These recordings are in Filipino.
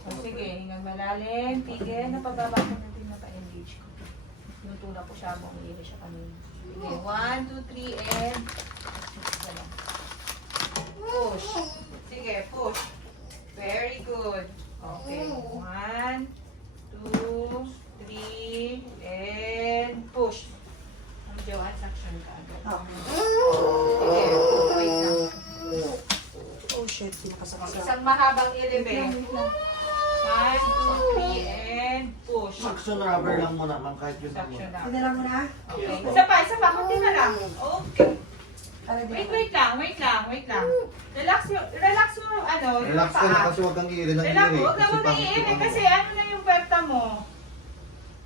So, sige, hingang malalim, tigil, napababa ko natin naka-engage ko. Nutulak ko siya, bumili siya kanina. Sige, 1, 2, 3, and push. Sige, push. Very good. Okay, 1, 2, 3, and push. Medyo suction ka agad. Sige, wait lang. Oh shit, nakasaksak. Isang mahabang ilibig. 1, 2, 3, and push. Suction rubber lang muna, ma'am, kahit yun lang Suction muna. lang. Tinala mo na? Okay. Isa pa, kunti na lang. Okay. Wait lang. Relax mo, ano, yung Relax ka na paa. kasi huwag kang iiri ng Relax, iiri. huwag na Kasi pangit iiri yung ano. kasi ano na yung puwerta mo.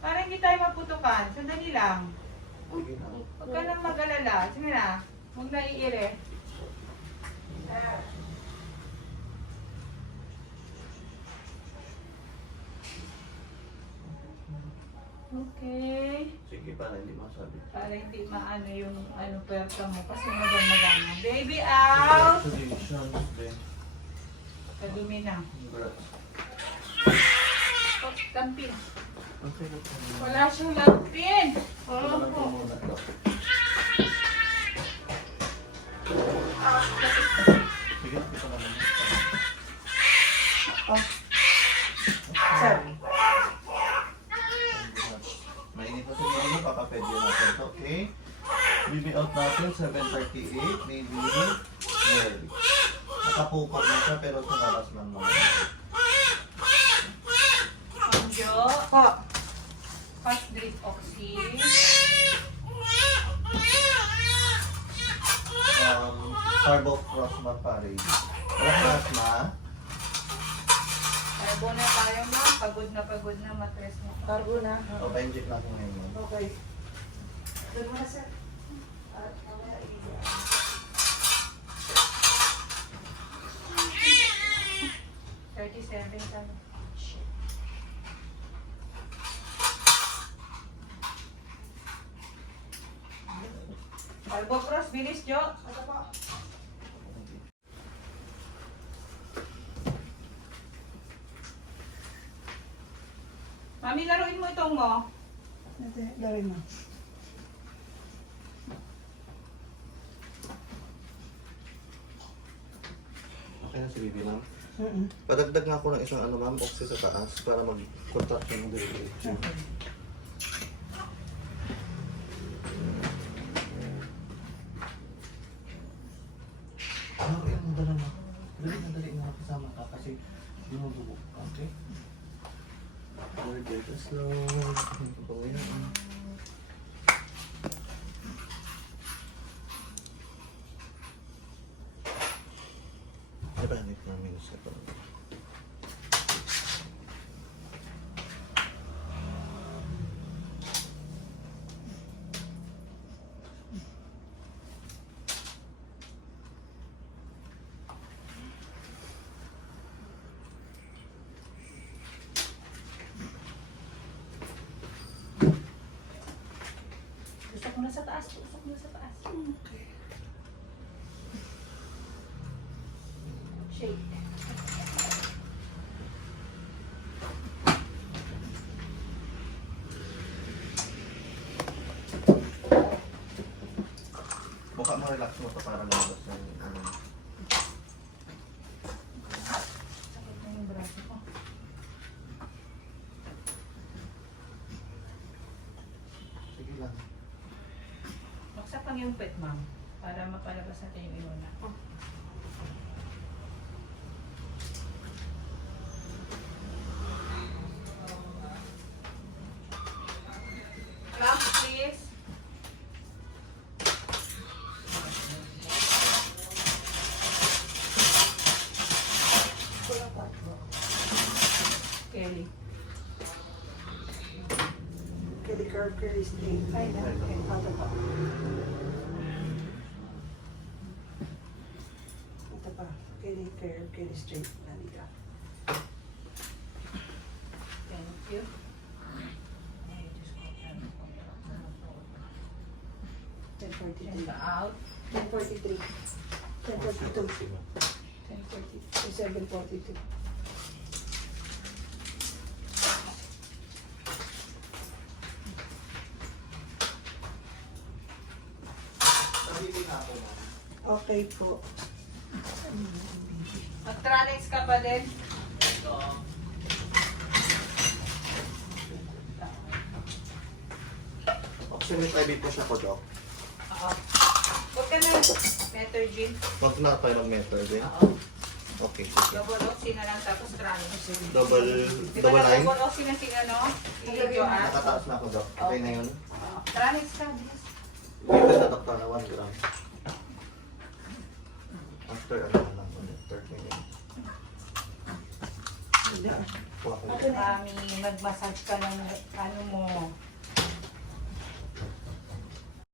Para hindi tayo maputukan. Sandali lang. Sige na. Huwag ka nang mag-alala. Sige na. Huwag na iiri. Okay. Sige, para hindi masabi. Para hindi maano yung ano puwerta mo. Kasi maganda. Baby out! Congratulations, Ben. Kadumi na. Congrats. Oh, lampin. Okay na po. Wala siyang lampin. Ito na lang po muna ito. Sige, ito na lang. Oh. Sir. Mainit na siguro, papapedyo natin ito, okay? BB out natin, 7:38, maybe ready. Nakapukot na siya, pero sa labas lang naman. Pangjo. Po. Fast drip oxy. Carbocross Mapari. Wala kang asma? Carbo na tayo ma. Pagod na, matres na. Cargo na. O, pa-inject natin ngayon. Okay. Doon mo na, sir. Mamaya i- 37 tayo. Carbo cross, bilis Jo. Ito po. Mami, laruin mo itong mo. Ito, gawin mo. Okay na si Bibi, ma'am. Mm-mm. Padagdag nga ako ng isang ano, ma'am, oxy sa taas para mag-contraction ng diretso. Ano, yan, madala mo. Dali mo kasama ka kasi dinudugo ka, okay? Forward, slow. Ito pa mo yan. Nabanit namin sa ito. Tusok mo na sa taas. Okay. Shake. Buka mo, relax mo ito para lumabas ng ano. Sakit na yung braso ko. Sige lang. Baksak lang yung pet, ma'am. Para mapalabas natin yung iwana. Clap, please. Kelly. Kelly curve, Kelly straight. Ay, na. Okay. Ito pa. Ito pa. Kelly curve, Kelly straight. Nalika. Thank you. $10.43. Out. $10.43. $10.42. Thank you. $7.42. Okay po. Mag-Tranex ka pa din. Oxalate IV po siya po, Doc. Oo. Huwag ka na. Metergin. Huwag na tayo mag-meter din. Oo. Okay, sige. Double oxy na lang tapos Tranex. Double Di ba na line. double oxy na sila, no? Ilagyoan. Nakataas na ako, Doc. Okay na yun. Tranex ka. bilis. Dito na, Doc, na 1 gram. After ano na lang, 30 minutes. Kuha ko. Ako na. Mami, nag-massage ka ng ano mo.